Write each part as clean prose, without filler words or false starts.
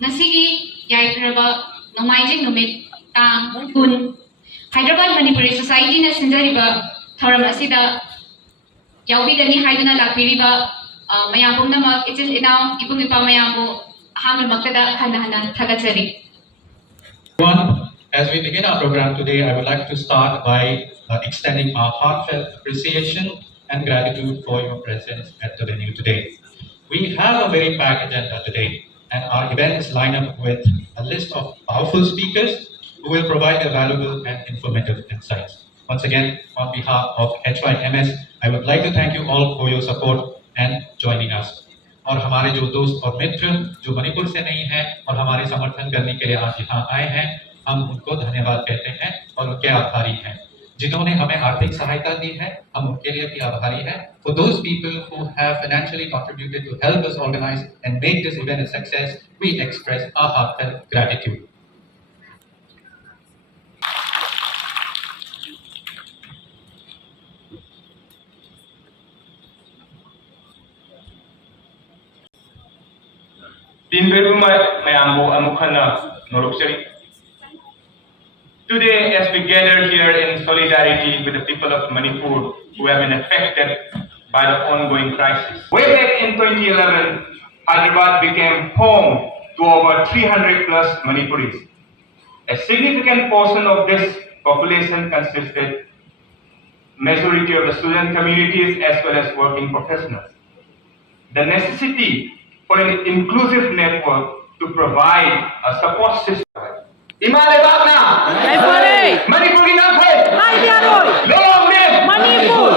Nasigi Yaikraba Nomaijing Numit Tang Kun Hyderabad Manipur Society na Sinjariba Thoram Asida Yaubigani Haiduna Lapiriba Mayapum Namak Itil Inao Ipumipa Mayamu Hamil Maktada Hanahana Tagachari. As we begin our program today, I would like to start by extending our heartfelt appreciation and gratitude for your presence at the venue today. We have a very packed agenda today, and our event is lined up with a list of powerful speakers who will provide their valuable and informative insights. Once again, on behalf of HYMS, I would like to thank you all for your support and joining us. और हमारे जो दोस्त और मित्र जो मणिपुर से नहीं हैं और हमारे समर्थन करने के लिए आज यहाँ आए हैं, हम उनको धन्यवाद कहते हैं और उनके आभारी हैं। जिन्होंने हमें आर्थिक सहायता दी है, हम उनके लिए भी आभारी हैं। For those people who have financially contributed to help us organize and make this event a success, we express our heartfelt gratitude. Today, as we gather here in solidarity with the people of Manipur who have been affected by the ongoing crisis. Way back in 2011, Hyderabad became home to over 300 plus Manipuris. A significant portion of this population consisted majority of the student communities as well as working professionals. The necessity for an inclusive network to provide a support system. Manipur long live Manipur!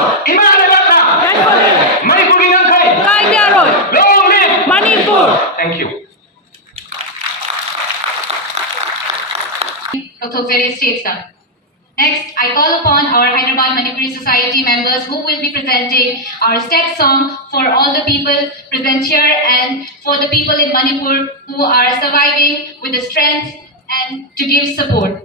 Manipur long live Manipur! Thank you. Next, I call upon our Hyderabad Manipuri Society members who will be presenting our state song for all the people present here and for the people in Manipur who are surviving with the strength and to give support.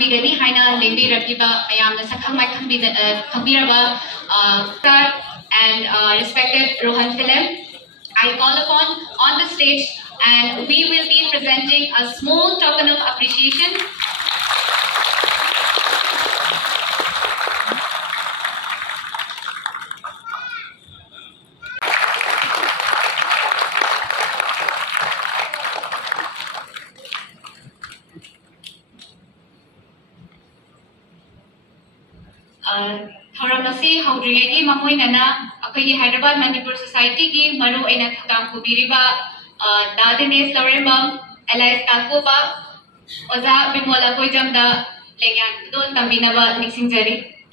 Bigani Haina Lady Rakiba Ayam the Sakamai Kambiraba and respected Rohan Philip. I call upon on the stage and we will be presenting a small token of appreciation. Thoramasi Haudrigi Mamoinana, Akagi Hyderabad Manipur Society ki Maru Ena Thakam Kubiriba, Dadines Lorembam, Elias Kakoba, Oza Bimola Kojamda, Legan Dol Tambinaba Nixing Jerry.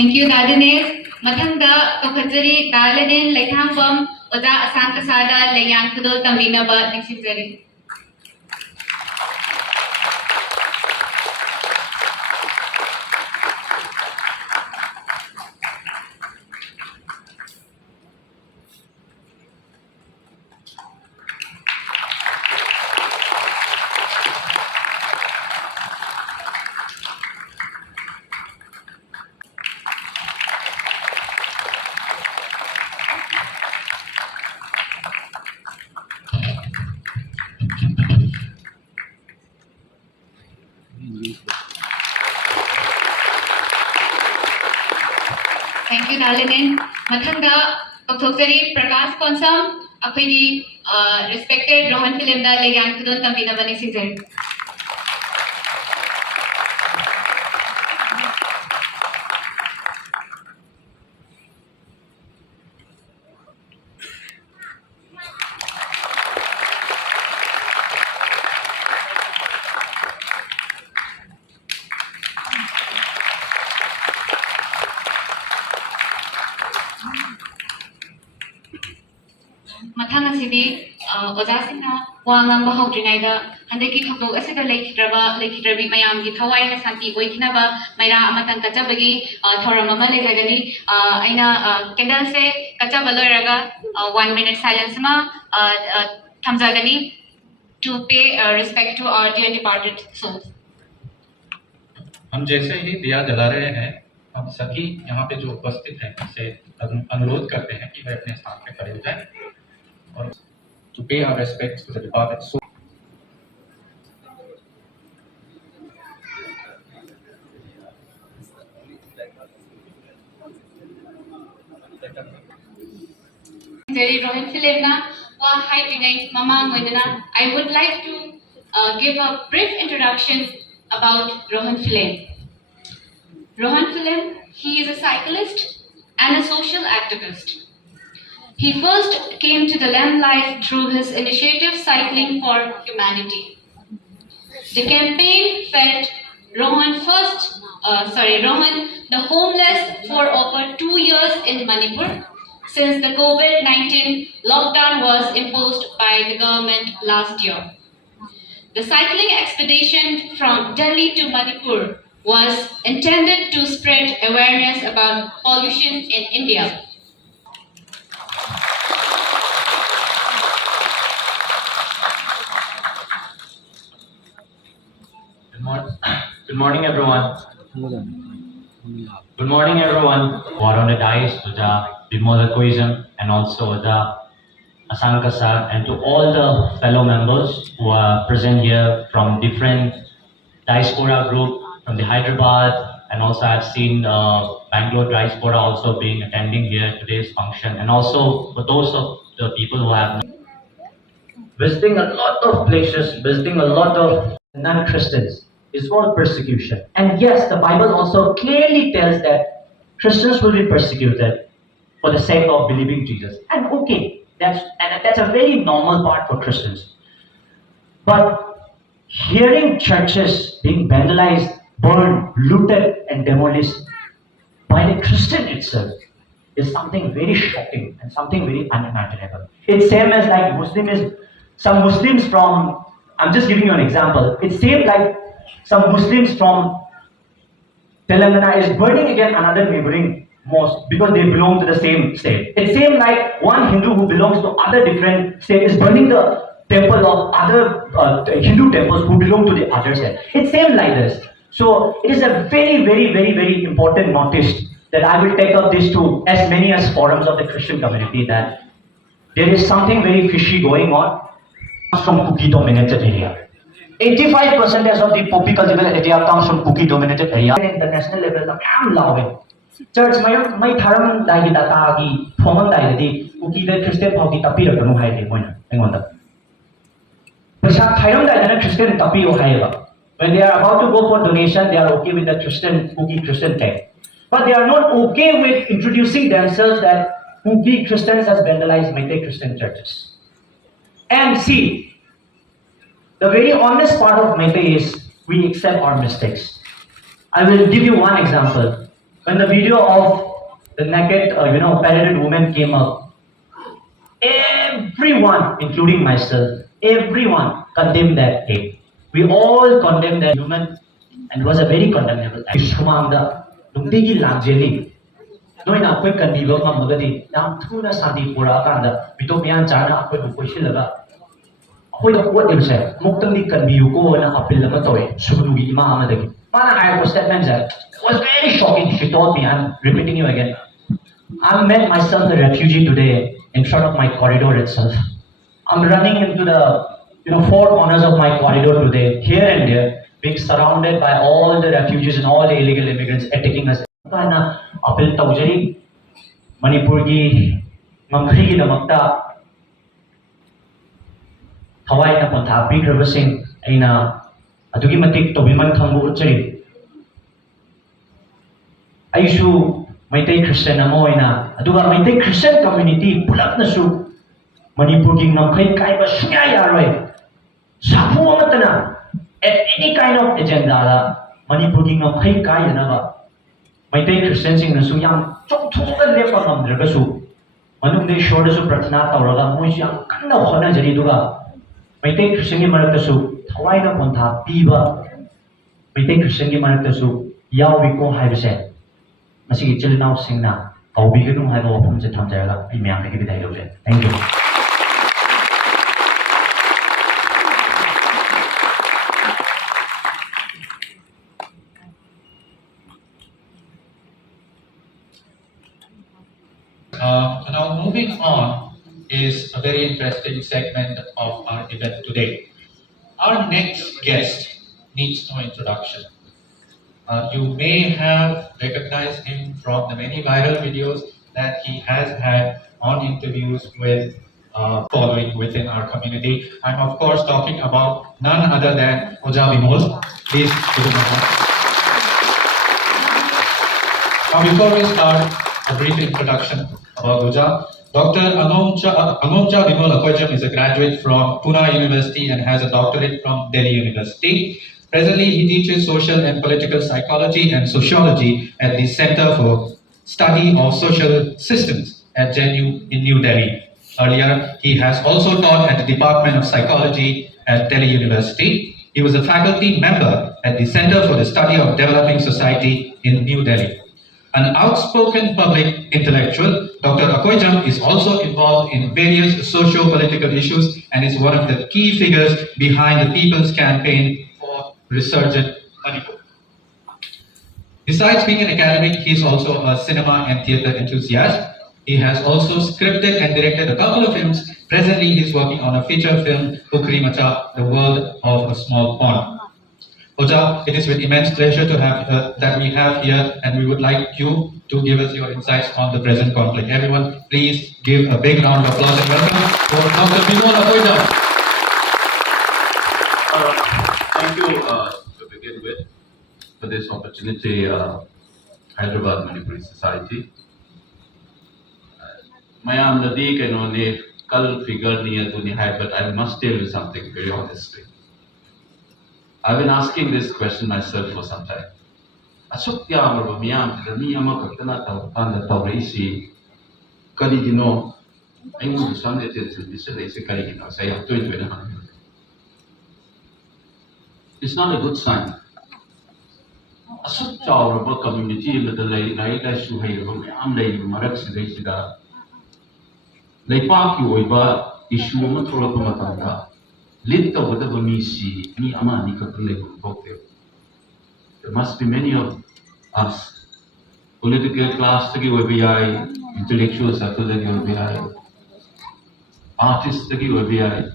Thank you, Dadanes. Mathangda Tokajari, Dalanin, Laithambam, Oza Asankasada, Layan Kudol Tambinaba, Nixizari. Thank you, Dalanin. Mathangda Tokajari, Prakash Konsam, Apini, respected Rohan Filimda, Layan Kudol Tambinaba, Nixizari. Mathang asidi oja singna wa ngamba hawdringaida handaki thokdok asida lekhidrabi mayam gi thawai na santi oikhinaba maira amatang kachabagi thoram ama lejagani aina candle se kachaba loiraga 1 minute silence ma thamjagani to pay respect to our dear departed souls. हम जैसे ही दिया जला रहे हैं, हम सभी यहाँ पे जो उपस्थित हैं से अनुरोध करते हैं कि वे अपने स्थान पे खड़े हो जाएं और to pay our respects to the departed soul. Very Rohan Filimna, wa hi Pinay, Mama Moidana. I would like to give a brief introduction about Rohan Filim. Rohan Filim, he is a cyclist and a social activist. He first came to the limelight through his initiative Cycling for Humanity. The campaign fed Rohan, the homeless for over 2 years in Manipur since the COVID-19 lockdown was imposed by the government last year. The cycling expedition from Delhi to Manipur was intended to spread awareness about pollution in India. Good morning, everyone. Good morning, everyone. Who are on the dais, Oja Bimola and also Oja Asankasa, and to all the fellow members who are present here from different diaspora group from the Hyderabad, and also I've seen Bangalore diaspora also being attending here today's function, and also for those of the people who have visiting a lot of places, visiting a lot of non-Christians is called persecution. And yes, the Bible also clearly tells that Christians will be persecuted for the sake of believing Jesus. And okay, that's a very normal part for Christians. But hearing churches being vandalized, burned, looted, and demolished by the Christian itself is something very shocking and something very unimaginable. It's same as like some Muslims from, I'm just giving you an example. It's same like some Muslims from Telangana is burning again another neighboring mosque because they belong to the same state. It's same like one Hindu who belongs to other different state is burning the temple of other Hindu temples who belong to the other state. It's same like this. So it is a very, very, very, very important notice that I will take up this to as many as forums of the Christian community that there is something very fishy going on from cookie dominated area. 85% of the poppy cultival area comes from cookie dominated area. International level, I'm loving. Church, my tharam dagi datagi, common dagi, cookie the Christian party tapir no hide one. Hang on that. Pesa tharam dagi Christian tapio haiva. When they are about to go for donation, they are okay with the Christian cookie Christian tag. But they are not okay with introducing themselves that cookie Christians has vandalized Meitei Christian churches. And see, the very honest part of Meitei is we accept our mistakes. I will give you one example. When the video of the naked, paraded woman came up, everyone, including myself, everyone condemned that act. We all condemned that human, and it was a very condemnable act. Shumangda, nungdigi langjeli. Noina akwai kandiba ngamagadi, yam thuna santi pura akanda, mito miyan chana akwai bukoishilaga. Akwai da kuat ilse, muktangdi kanbiyu ko na apil lama tawi, sugunugi ima amadagi. Mana I was statement that was very shocking. She told me, I'm repeating you again. I met myself a refugee today in front of my corridor itself. I'm running into the four corners of my corridor today, here and there, being surrounded by all the refugees and all the illegal immigrants attacking us. Apil taujari Manipur ki mamkhai ki damakta thawai na pantha pikrabasing aina adugi matik tobiman khangbu utchari. Aishu Maitai Christian amoina aduga Maitai Christian community pulak na su Manipur ki namkhai kaiba sunya yaroi sapu amatana at any kind of agenda la Manipur ki namkhai kai na ba Maitai Christian sing na su yang chokthonga lepa ngamdraga su manung de shor su prathna tawraga moi yang kanna hona jari duga Maitai Christian ki marakta su thawai na pantha piba Maitai Christian ki marakta su yawi ko haibase Masih ichil na sing na taubi ke nung hai ba wapam je tham jayega I meyam ke bidai lo je. Thank you. Now moving on is a very interesting segment of our event today. Our next guest needs no introduction. You may have recognized him from the many viral videos that he has had on interviews with following within our community. I'm of course talking about none other than Oja Bimol. Please give him a hand. Now before we start, a brief introduction about Oja. Dr. Anongcha Bimol Akwajam is a graduate from Pune University and has a doctorate from Delhi University. Presently, he teaches social and political psychology and sociology at the Center for Study of Social Systems at JNU in New Delhi. Earlier, he has also taught at the Department of Psychology at Delhi University. He was a faculty member at the Center for the Study of Developing Society in New Delhi. An outspoken public intellectual, Dr. Akoijam is also involved in various socio-political issues and is one of the key figures behind the People's Campaign for Resurgent Manipur. Besides being an academic, he is also a cinema and theatre enthusiast. He has also scripted and directed a couple of films. Presently, he is working on a feature film, Ukri Macha, The World of a Small Pond. Oja, it is with immense pleasure to have that we have here, and we would like you to give us your insights on the present conflict. Everyone, please give a big round of applause and welcome for Dr. Bimol Akoija. Thank you to begin with for this opportunity, Hyderabad Manipur Society. Mayam Nadi can only kal figure near to Nihai, but I must tell you something very honestly. I've been asking this question myself for some time. Asuk yamar miyam ama katana tawtan tawrisi kaligino ayun sunday this is kaligino say it's not a good sign. Asuk chawraba community with the lai shu hayba miyam lai marak sidai leipa ki oiba issue ma thora ko matanga lit to wada misi ni ama ni ka le ko there must be many of us political class tagi OBI intellectuals tagi OBI artists tagi OBI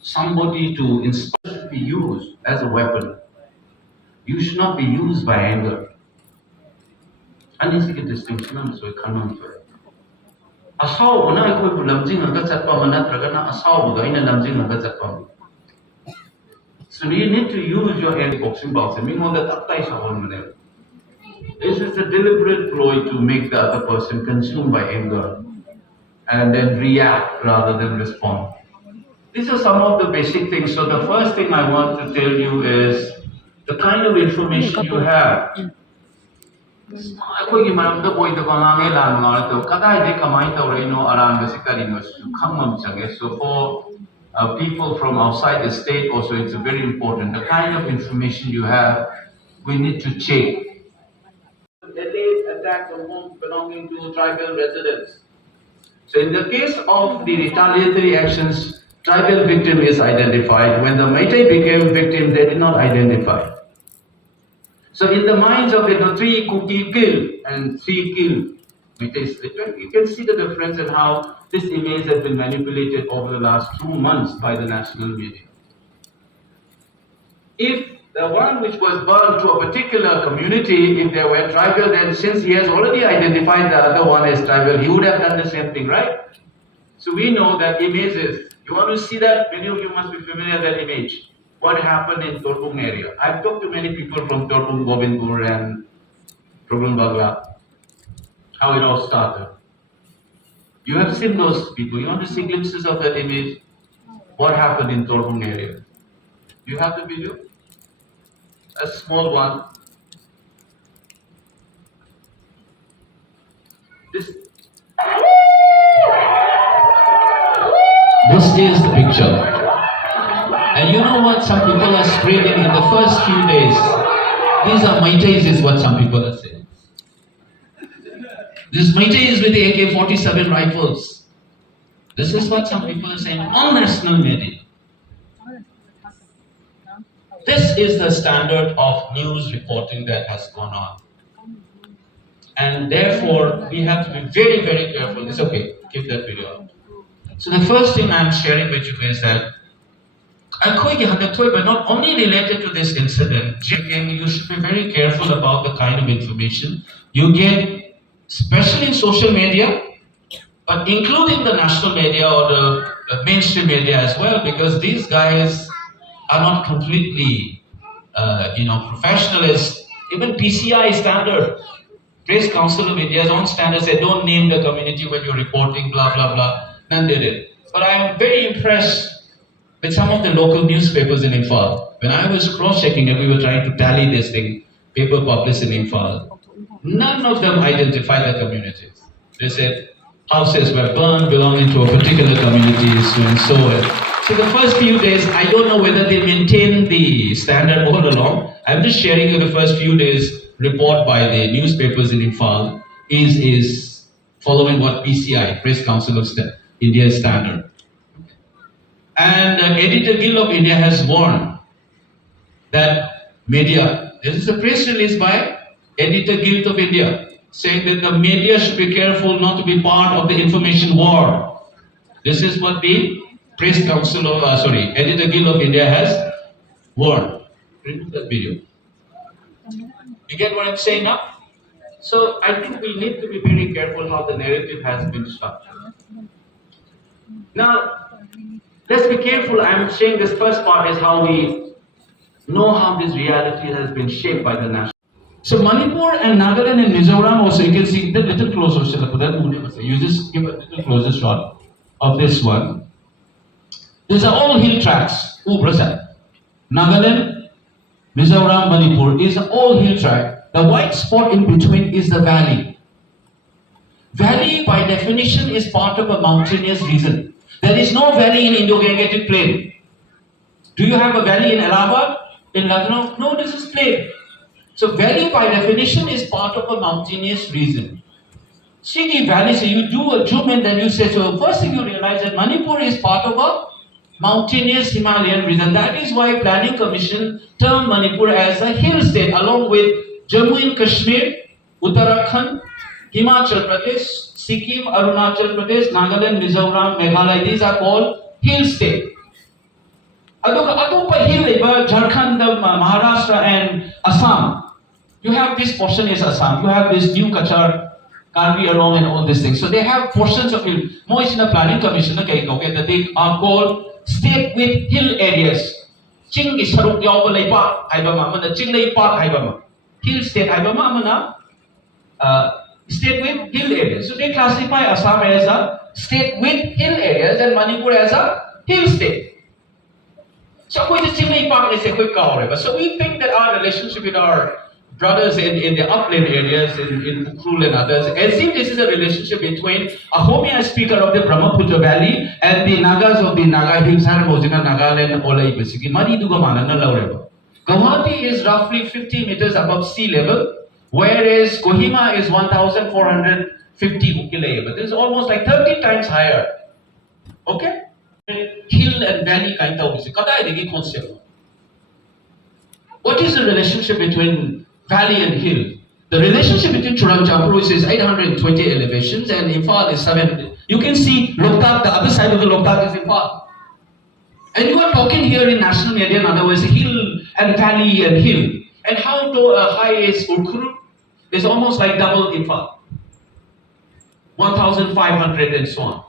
somebody to inspire be used as a weapon. You should not be used by anger. And this is a distinction so it cannot be. Asaw mo na ikaw lamjing hanggang sa pamanat raga na asaw mo gain na lamjing hanggang sa pamanat. So you need to use your hand boxing box. I mean, all that apply sa one manner. This is a deliberate ploy to make the other person consumed by anger and then react rather than respond. These are some of the basic things. So the first thing I want to tell you is the kind of information you have. ꯑꯩꯈꯣꯏꯒꯤ ꯃꯔꯝꯗ ꯑꯣꯏꯗꯕ ꯉꯥꯡꯉꯦ ꯂꯥꯟꯕ ꯉꯥꯡꯉꯦ ꯇꯧ ꯀꯗꯥꯏꯗꯒꯤ ꯀꯃꯥꯏꯅ ꯇꯧꯔꯛꯏꯅꯣ ꯑꯔꯥꯟꯕꯁꯤ ꯀꯔꯤꯅꯣꯁꯨ ꯈꯪꯕ ꯑꯃ ꯆꯪꯉꯦ. So for people from outside the state also it's very important. The kind of information you have, we need to check. Alleged attacks on homes belonging to tribal residents. So in the case of the retaliatory actions, tribal victim is identified. When the Meitei became victim, they did not identify. So in the minds of the 3 cookie kill and 3 kill, you can see the difference in how this image has been manipulated over the last 2 months by the national media. If the one which was burned to a particular community, if they were tribal, then since he has already identified the other one as tribal, he would have done the same thing, right? So we know that images, you want to see that, many of you must be familiar with that image. What happened in Torbung area. I've talked to many people from Torbung, Govindpur and Torbung Bagla, how it all started. You have seen those people, you want to see glimpses of that image? What happened in Torbung area? You have the video? A small one. This is the picture. And you know what some people are spreading in the first few days? These are Meiteis is what some people are saying. This Meiteis with the AK-47 rifles. This is what some people are saying on national media. This is the standard of news reporting that has gone on. And therefore, we have to be very, very careful. It's okay, keep that video up. So the first thing I'm sharing with you is that but not only related to this incident, you should be very careful about the kind of information you get, especially in social media, but including the national media or the mainstream media as well, because these guys are not completely, professionalists. Even PCI standard, Press Council of India's own standards, they don't name the community when you're reporting, blah, blah, blah. None did it. But I'm very impressed with some of the local newspapers in Imphal. When I was cross-checking and we were trying to tally this thing, paper published in Imphal, none of them identified the communities. They said houses were burned belonging to a particular community, so and so. So the first few days, I don't know whether they maintained the standard all along. I'm just sharing you the first few days report by the newspapers in Imphal is following what PCI, Press Council of India's standard. And Editor Guild of India has warned that media, this is a press release by Editor Guild of India, saying that the media should be careful not to be part of the information war. This is what the Press Council of, Editor Guild of India has warned. Remove that video. You get what I'm saying now? So I think we need to be very careful how the narrative has been structured. Now, let's be careful. I'm saying this first part is how we know how this reality has been shaped by the national. So Manipur and Nagaland and Mizoram also, you can see the little closer. You just give a little closer shot of this one. These are all hill tracks. Nagaland, Mizoram, Manipur is all hill track. The white spot in between is the valley. Valley by definition is part of a mountainous region. There is no valley in Indo-Gangetic Plain. Do you have a valley in Allahabad? In Lucknow? No, this is plain. So valley by definition is part of a mountainous region. See the valley, so you do a zoom in, then you say, so first thing you realize that Manipur is part of a mountainous Himalayan region. That is why Planning Commission termed Manipur as a hill state, along with Jammu and Kashmir, Uttarakhand, Himachal Pradesh, Sikkim, Arunachal Pradesh, Nagaland, Mizoram, Meghalaya, these are called hill state. Hill, Jharkhand, Maharashtra and Assam. You have this portion is Assam. You have this new Kachar, Karbi along and all these things. So they have portions of hill. More is in the Planning Commission that they are called state with hill areas. Ching is Saruk Yaruba Ching hill state state with hill areas. So they classify Assam as a state with hill areas and Manipur as a hill state. So we think that our relationship with our brothers in the upland areas, in Ukrul and others, as if this is a relationship between a Homia speaker of the Brahmaputra Valley and the Nagas of the Naga Hills, Mojina, Nagaland, Olai Basiki, Mari Dugamanana Laureva. Guwahati is roughly 50 meters above sea level, whereas Kohima is 1,450 Ukile, but it's almost like 30 times higher. Okay? Hill and valley kind of concept. What is the relationship between valley and hill? The relationship between Churanchapur is 820 elevations and Imphal is 7. You can see Loktak, the other side of the Loktak is Imphal. And you are talking here in national media, in other words, hill and valley and hill. And how high is Urkuru? It's almost like double Imphal. 1,500 and so on.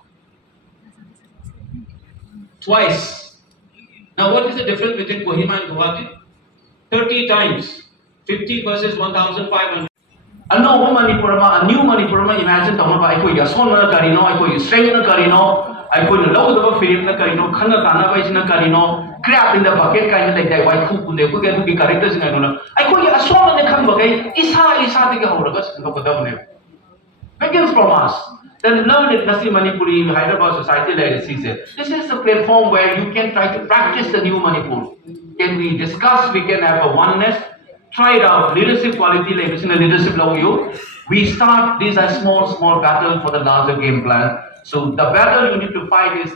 Twice. Now what is the difference between Kohima and Guwahati? 30 times. 50 versus 1,500. A new Manipurama, imagine I Sona Karino, I Strength Karino, I could load of film Karino, Kana Tanavation Karino, crap in the bucket kind of like that, white cook, they could get to be characters in Anona. I could a song in the Kambagay, Isa the Gauragas and Kokodavane. Begins from us. Then learn it, Nasi Manipuri, Hyderabad Society Legacy said. This is a platform where you can try to practice the new Manipur. Can we discuss, we can have a oneness, try it out, leadership quality, like in a leadership level you. We start, these are small battle for the larger game plan. So the battle you need to fight is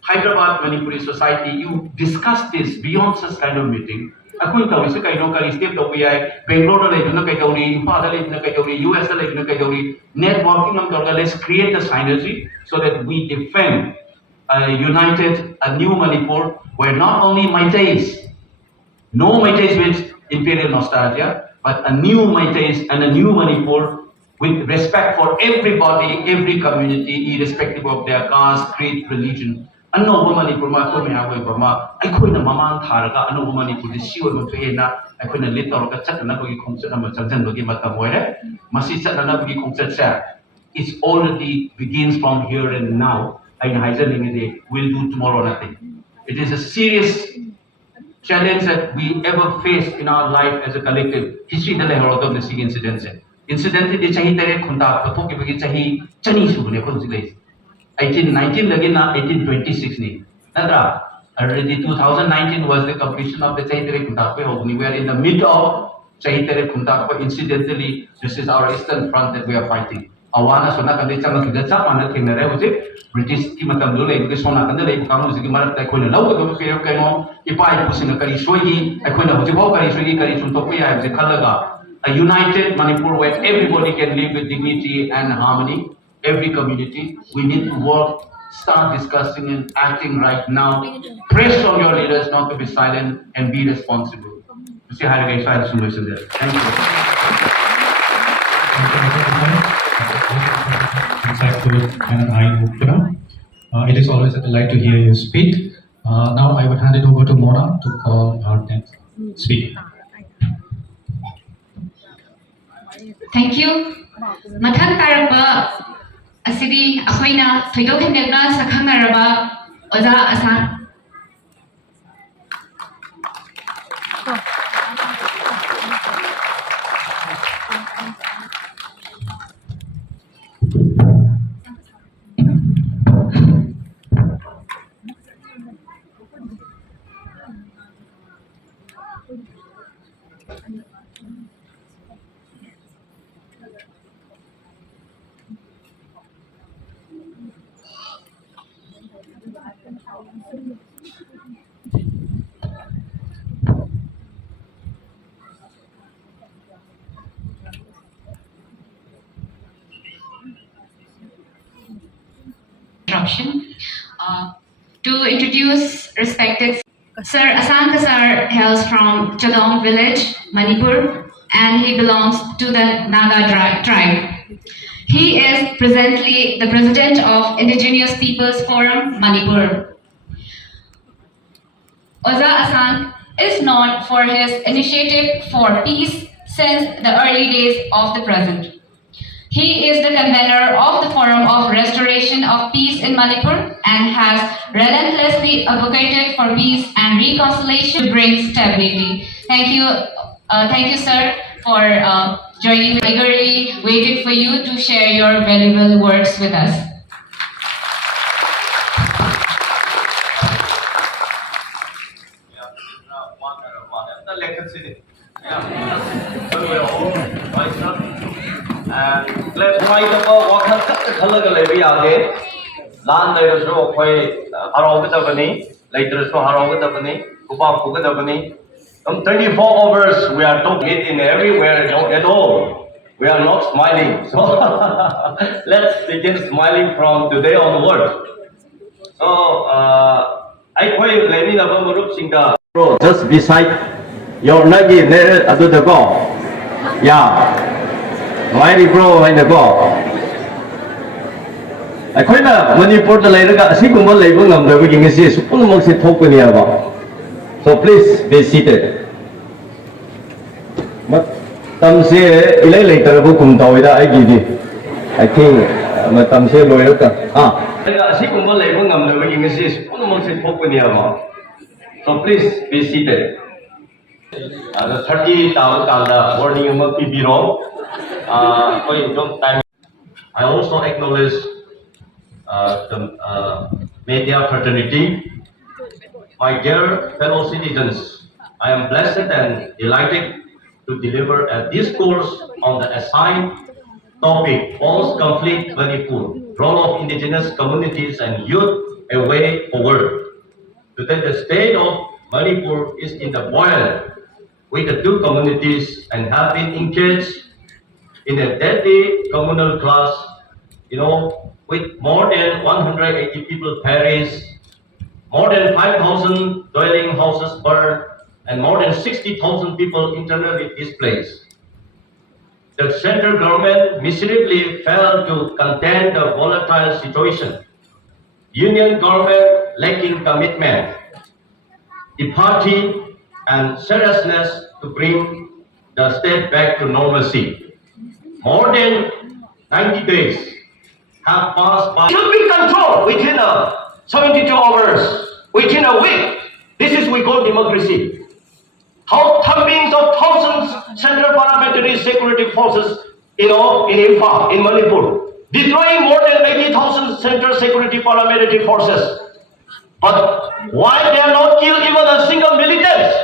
Hyderabad Manipuri Society. You discuss this beyond such kind of meeting. Aku tahu isu kaino kali step tahu ya Bangalore le itu nak kaituri, Impala le itu nak kaituri, US le itu nak kaituri. Networking nam torga, let's create the synergy so that we defend a united, a new Manipur where not only Meiteis, no Meiteis with imperial nostalgia, but a new Meiteis and a new Manipur with respect for everybody, every community, irrespective of their caste, creed, religion. Ano Manipur ma ko me akoy bama akoy na mamang tharaga ano Manipur di siwa mo tuhena akoy na litoro ka chat na ko gi khongchat na chanjan bagi mata moire masi chat na bagi khongchat sa it already begins from here and now. I will do tomorrow nothing. It is a serious challenge that we ever faced in our life as a collective. History the level of the sig incidents. Incidentally, the Chahi Tere Kunda, the Toki Chahi, Chani Subune, 1819 again, 1826 ni. Nada, already 2019 was the completion of the Chahi Tere Kunda. We are in the middle of Chahi Tere Kunda. Incidentally, this is our eastern front that we are fighting. Awana sona kande chama kida cha mana thengna re uje British ki matam do le ke sona kande le kamu ji marat ta koina law ko ke kaimo ipai kusina kari soyi akoina hoji bau kari soyi kari chum to pya je khalaga a united Manipur where everybody can live with dignity and harmony, every community. We need to work, start discussing and acting right now. Press on your leaders not to be silent and be responsible. You see how you guys solution there. Thank you. It is always a delight to hear you speak. Now I would hand it over to Mona to call our next speaker. Thank you. Mathang taraba asidi akoina thoidok hendekna sakhangaraba oza asan. To introduce respected Sir Asan Kasar hails from Chalong village, Manipur, and he belongs to the Naga tribe. He is presently the president of Indigenous Peoples Forum, Manipur. Oza Asan is known for his initiative for peace since the early days of the present. He is the convener of the Forum of Restoration of Peace in Manipur and has relentlessly advocated for peace and reconciliation to bring stability. Thank you, sir, for joining. Eagerly waited for you to share your valuable words with us. ꯅꯨꯡꯉꯥꯏꯇꯕ ꯋꯥꯈꯜ ꯈꯛꯇ ꯈꯜꯂꯒ ꯂꯩꯕ ꯌꯥꯗꯦ ꯂꯥꯟ ꯂꯩꯔꯁꯨ ꯑꯩꯈꯣꯏ ꯍꯔꯥꯎꯒꯗꯕꯅꯤ ꯂꯩꯇ꯭ꯔꯁꯨ ꯍꯔꯥꯎꯒꯗꯕꯅꯤ ꯈꯨꯄꯥꯛ ꯐꯨꯒꯗꯕꯅꯤ 24 hours we are talking it in everywhere at all we are not smiling so let's begin smiling from today onward so ꯑꯩꯈꯣꯏ ꯂꯩꯃꯤꯟꯅꯕ ꯃꯔꯨꯞꯁꯤꯡꯒ just beside your nagi ꯑꯗꯨꯗꯀꯣ ꯅꯨꯡꯉꯥꯏꯔꯤꯕ꯭ꯔꯣ ꯍꯥꯏꯅꯀꯣ ꯑꯩꯈꯣꯏꯅ ꯃꯅꯤꯄꯨꯔꯗ ꯂꯩꯔꯒ ꯑꯁꯤꯒꯨꯝꯕ ꯂꯩꯕ ꯉꯝꯗꯕꯒꯤ ꯉꯁꯤ ꯄꯨꯝꯅꯃꯛꯁꯦ ꯊꯣꯛꯄꯅꯦꯕ so please be seated ꯃꯇꯝꯁꯦ ꯏꯂꯩ ꯂꯩꯇꯔꯕꯒꯨꯝ ꯇꯧꯋꯤꯗ ꯑꯩꯒꯤꯗꯤ I think ꯃꯇꯝꯁꯦ ꯂꯣꯏꯔꯒ ꯑꯁꯤꯒꯨꯝꯕ ꯂꯩꯕ ꯉꯝꯗꯕꯒꯤ ꯉꯁꯤ ꯄꯨꯝꯅꯃꯛꯁꯦ ꯊꯣꯛꯄꯅꯦꯕ so please be seated 30 tawa kanda warning ama pibiro I also acknowledge the media fraternity. My dear fellow citizens, I am blessed and delighted to deliver a discourse on the assigned topic, post-conflict Manipur, role of indigenous communities and youth, a way forward. Today, the state of Manipur is in the boil with the two communities and have been engaged in a deadly communal clash, with more than 180 people perished, more than 5,000 dwelling houses burned, and more than 60,000 people internally displaced. The central government miserably failed to contain the volatile situation. Union government lacking commitment, apathy, and seriousness to bring the state back to normalcy. More than 90 days have passed by. It should be controlled within 72 hours, within a week. This is we call democracy. How thumpings of thousands central paramilitary security forces, in Imphal, in Manipur, destroying more than 80,000 central security paramilitary forces. But why they are not killed even a single militant?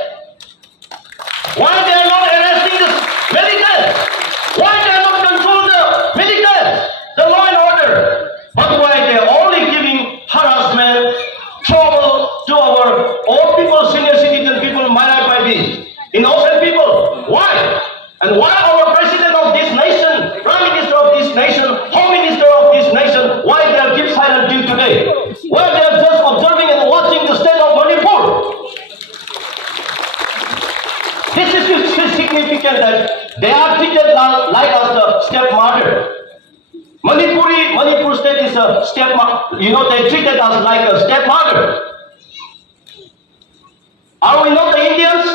Why they are not arresting the militants? Why they are not controlling the militants, the law and order? But why they are only giving harassment, trouble to our old people, senior citizen people, minorities, innocent people? Why? And why our president of this nation, prime minister of this nation, home minister of this nation, why they are keep silent till today? Why they are just observing and watching the state of Manipur? This is significant that they are treated like as the stepmother. Manipur state is a stepmother. They treated us like a stepmother. Are we not the Indians?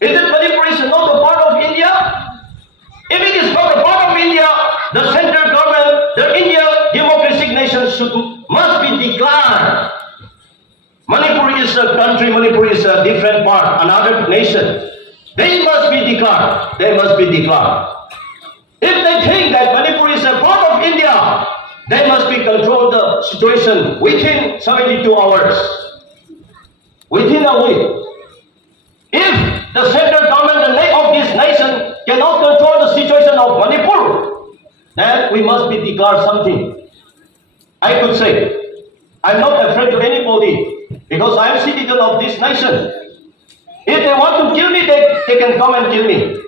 Is it Manipur is not a part of India? If it is not a part of India, the central government, the India democratic nation must be declared. Manipur is a country, Manipur is a different part, another nation. They must be declared. They must be declared. If they think that Manipur is a part of India, they must be control the situation within 72 hours, within a week. If the central government of this nation cannot control the situation of Manipur, then we must be declared something. I could say, I'm not afraid of anybody because I am citizen of this nation. If they want to kill me, they can come and kill me.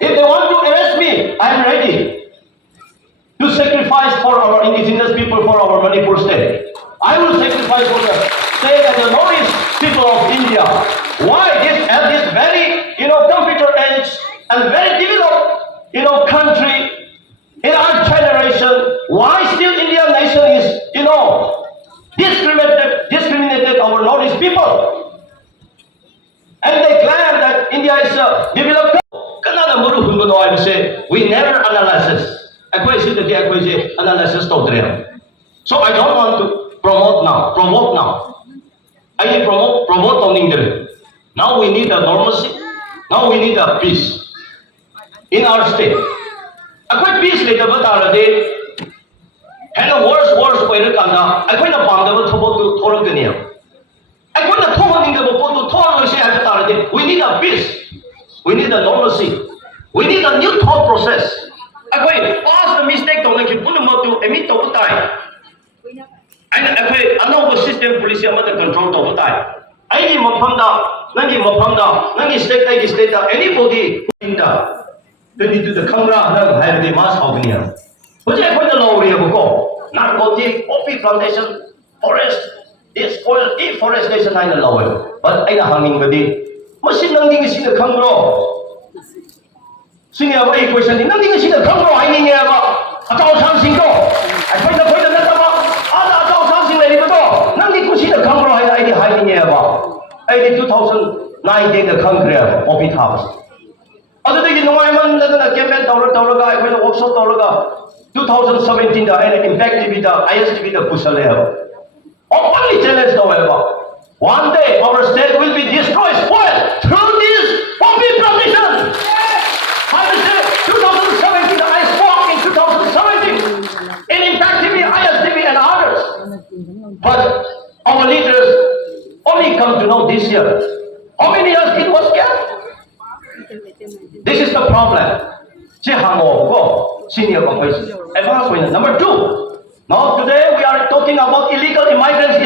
If they want to arrest me, I am ready to sacrifice for our indigenous people, for our Manipur state. I will sacrifice for the state and the Northeast people of India. Why at this very, computer age and very developed, country in our generation, why still Indian nation is, discriminated our Northeast people? And they claim that India is a developed country. We never analyze. Analysis. So I don't want to provoke now. I promote. Now we need a normalcy. Now we need a peace in our state. A peace later, but and the worst way to come down. I couldn't find the to Torogania. I couldn't talk in the boat to Torogania. We need a peace. We need a normalcy. We need a new thought process. I pass the mistake to make you put them to emit over time. And I know the system police are under control over time. I need Mapanda, Nangi state, anybody in the to the camera have the mass of near. But I put the law we have go. Narcotic, coffee plantation, forest, this oil, deforestation, I know it. But I hanging with it. Machine nothing is in the camera. Senior way question, nothing is in the camera. I mean, a thousand single. I put the point of the other thousand lady to go. Nothing was in the camera. I did hiding about. I did 2009 the country of it house. Other than the environment, the campaign, I put the workshop. 2017 the impact with the ISTV the Pushaleo. Only challenge however. One day our state will be destroyed, spoiled through this poppy plantation. I will say 2017 I spoke in 2017 in Impact TV, ISTV and others. But our leaders only come to know this year. How many years it was kept? This is the problem. Senior officers. Advanced point. Number two. Now today we are talking about illegal immigrants.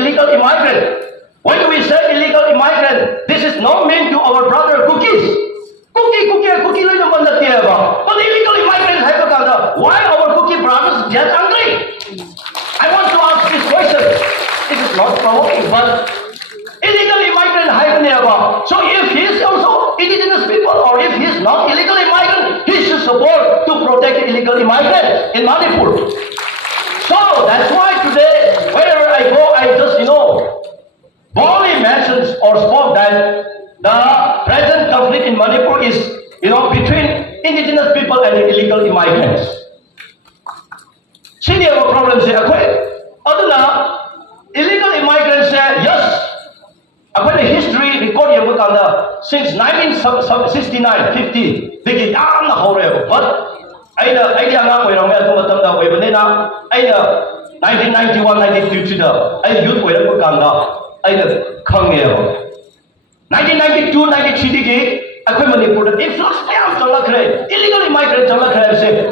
When we say illegal immigrant, this is not meant to our brother cookies. Cookie lang naman na tiya ba? But illegal immigrants have to why our cookie brothers get angry? I want to ask this question. It is not provoking, but illegal immigrant have never. So if he is also indigenous people, or if he is not illegal immigrant, he should support to protect illegal immigrants in Manipur. So that's why today, wherever I go, I just boldly mentions or spoke that the present conflict in Manipur is between indigenous people and the illegal immigrants. Senior problems here. Illegal immigrants say yes. About the history record since 1969, 50, they get but I 1991, 92 I youth I 1992, 93 Manipur influx illegal immigrants say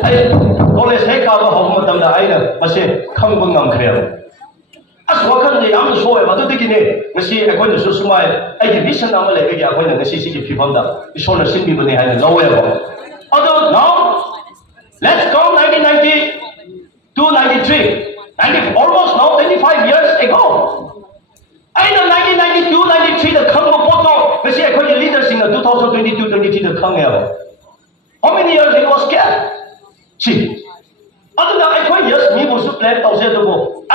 college as welcome the young show about the beginning. We see a going to show my division of the when the CCP people the show the same people they had a low level. Although now, let's go 1990 to 93, almost now 25 years ago. I know 1992, 93 the Congo photo. We see a going leaders in the 2022, 23 the Congo. How many years it was kept? See. Other than I quite yes, me was plan I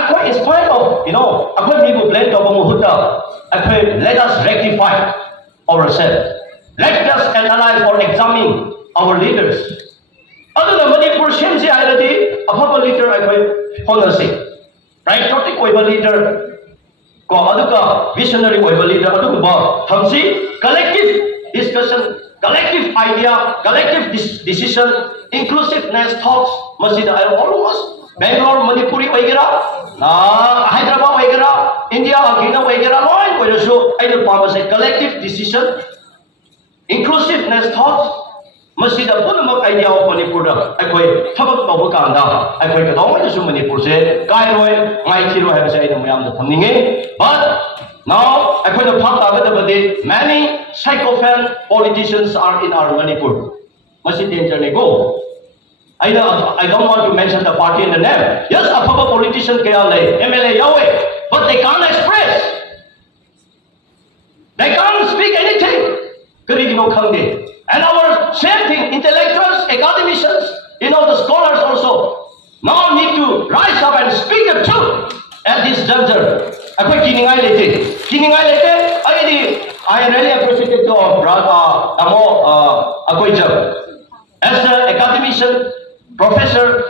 quite in spite of I quite me plan I quite let us rectify ourselves. Let us analyze or examine our leaders. Other than Manipur Shenzi identity, a public leader I quite policy. Right, topic over leader, go aduka visionary over leader aduka Hamsi, collective discussion, collective idea, collective decision, inclusiveness thoughts. Masjid almost Bangalore, Manipuri, Hyderabad, India, Agina, show either farmers a collective decision, inclusiveness thoughts. Masjid Punam idea of Manipur. I quite Tabak Babukanda. I quite always Manipur say, Kairoi, my hero have said, but now I quite a part of it. Many psychophant politicians are in our Manipur. Masjid danger go. I don't want to mention the party in the name. Yes, a politician MLA Yahweh, but they can't express. They can't speak anything. And our same thing, intellectuals, academicians, the scholars also now need to rise up and speak the truth at this juncture. I really appreciate your brother as the academician, professor,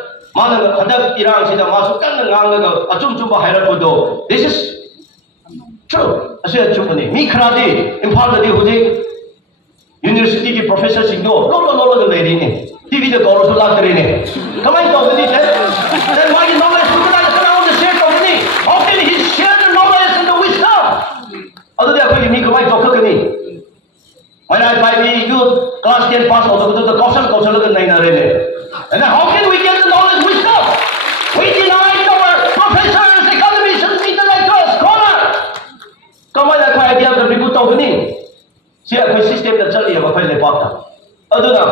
this is true. university ki professor sing do lo lady ne TV the call to last ne come on talk ni then why you knowledge to on the share of ni how can he share the knowledge and the wisdom other than what you need to write talk ni when I buy you class 10 pass also the caution nahi na rene and then how can we get the knowledge wisdom we deny our professors academicians intellectuals scholars come on that idea of the people talk ni see a system that chali ba phai le pakta aduna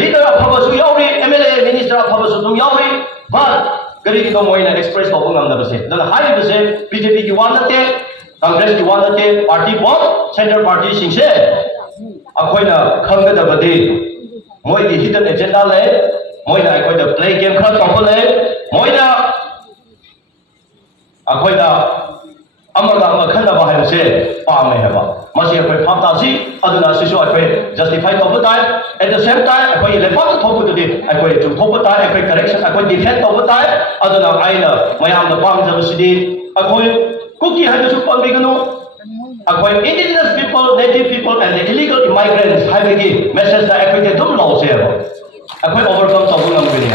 leader of Habasu yauri MLA minister of Habasu dum yauri but kari ki no moina express ko ngam na base dan hai base BJP ki wan te Congress ki wan te party both center party sing se akoina khanga da bade moi ki hidden agenda le moina akoida play game khara tawpa le moina akoida amaga ama khanda ba hai se pa me haba masi akoi phapta si aduna sisu akoi justify tawpa tai at the same time akoi le pa thopu de akoi chu thopu tai akoi correction akoi defend tawpa tai aduna aina mayam da pam jab sidi akoi kuki hai su pa me gano akoi indigenous people native people and the illegal immigrants hai begi message da akoi de dum law se ba akoi overcome tawpa ngam be ne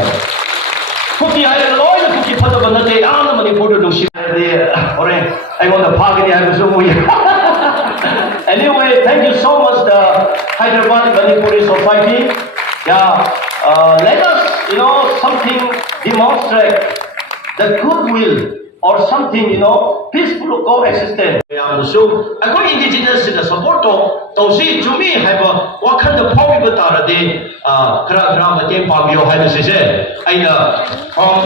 Cookie I lawyer cookie put up on the day on the Manipur to ship or I want the pocket I was anyway, thank you so much the Hyderabad Manipuri Society. Yeah, let us something demonstrate the goodwill or something peaceful coexistence. So I go indigenous in the support to see to me have what kind of problem that they kra matem pamyo have say from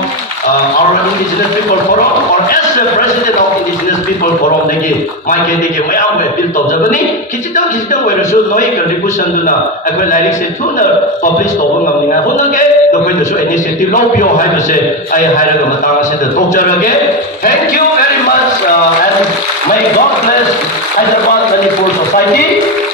our indigenous people forum or as the president of indigenous people forum degi my ke mayam we built of jabani kichitang we so noi contribution duna akoi lyrics se thuna publish to ngam ninga honage no koi so initiative lo pio have say I hire ga matang se the doctor again thank you very much and may God bless Hyderabad Manipur society.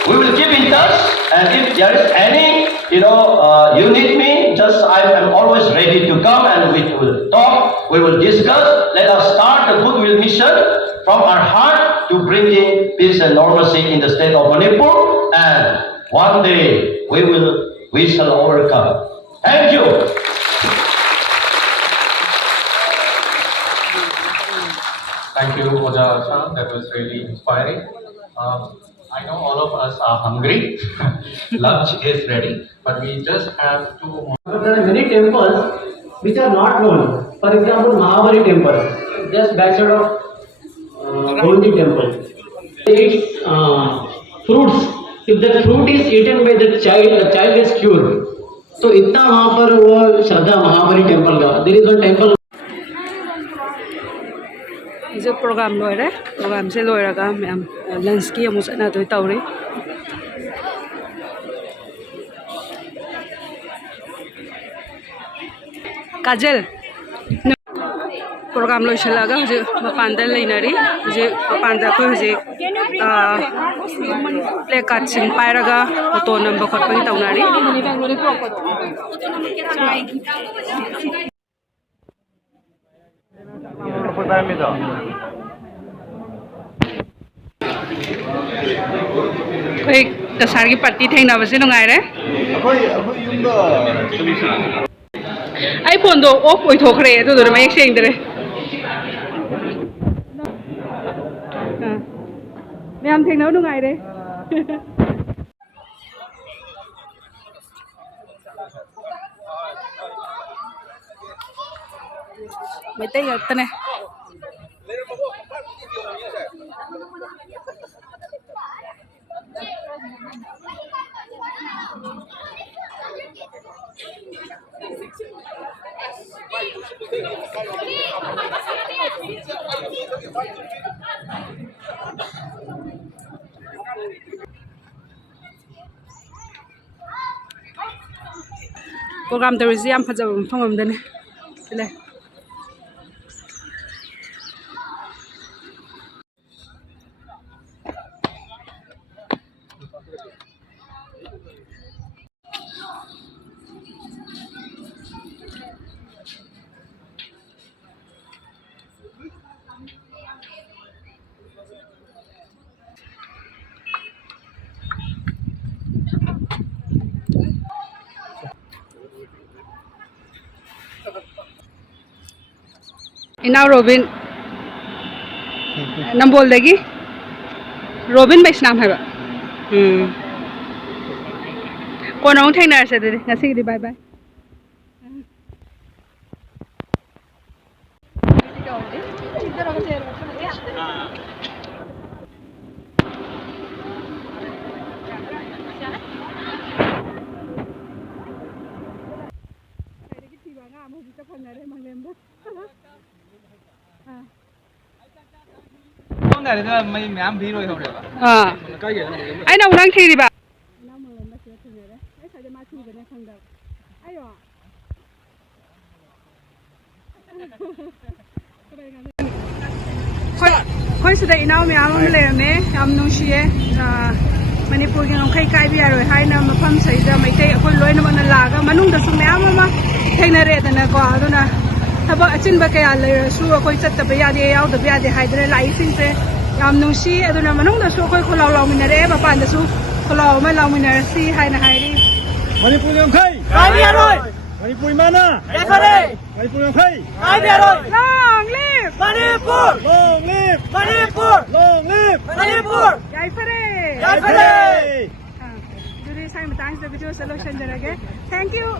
We will keep in touch, and if there is any, you need me, just I am always ready to come, and we will talk, we will discuss. Let us start a goodwill mission from our heart to bringing peace and normalcy in the state of Manipur, and one day we shall overcome. Thank you. Thank you, Oja Sir. That was really inspiring. I know all of us are hungry. Lunch is ready, but we just have to. But there are many temples which are not known. For example, Mahabali temple, just backside of Goldi temple. It fruits. If the fruit is eaten by the child is cured. So इतना वहाँ पर वो श्रद्धा महाबली temple का. There is one temple. जो programme लोरे programme से लोरगा ma'am lunch की अमुक चना तो तौरी काजल प्रोग्राम लोइसलागा हजे मपानदा लेनारी हजे मपानदा को हजे प्ले कार्ड सिंग पायरागा फोटो नंबर खटपनि तौनारी कोई दसार की पार्टी थेंना बसे नुंगाइरे आई फोन दो ऑफ ओइ थोखरे तो मयेक सेंगदरे मैम थेंना नुंगाइरे मैते गतने प्रोग्राम तौरीसे याम फजब मफम अमदने ले Inau Robin Nambol dagi Robin Baisnam hai ba Konong thengnar se de ngasi di bye bye ai nào đang thi đi bà khôi sự đây nào mẹ em lấy mẹ em nung xía Manipur cái nông khai cái bây giờ rồi hai năm mà phàm xây ra mấy cái khôi lối nó mà là cái mà nung được số mẹ em mà thay nơi đây là có đó nè thabo achin ba kaya lấy số khôi chất tập bây giờ đi ao tập bây giờ đi Hyderabad lại xin về em nung xía đó nè mà nung được số khôi khôi lao mình này mà bạn được số khôi lao mà lao mình này xí hai nè hai đi Manipur yang khai. Hai đi rồi Manipur mana? Yes, sir. Manipur yang khai. Hai đi rồi Long live Manipur Long live. Manipur Long live. Manipur Jai Fare Jai Fare. Jadi saya thanks the video solution jarage. Thank you.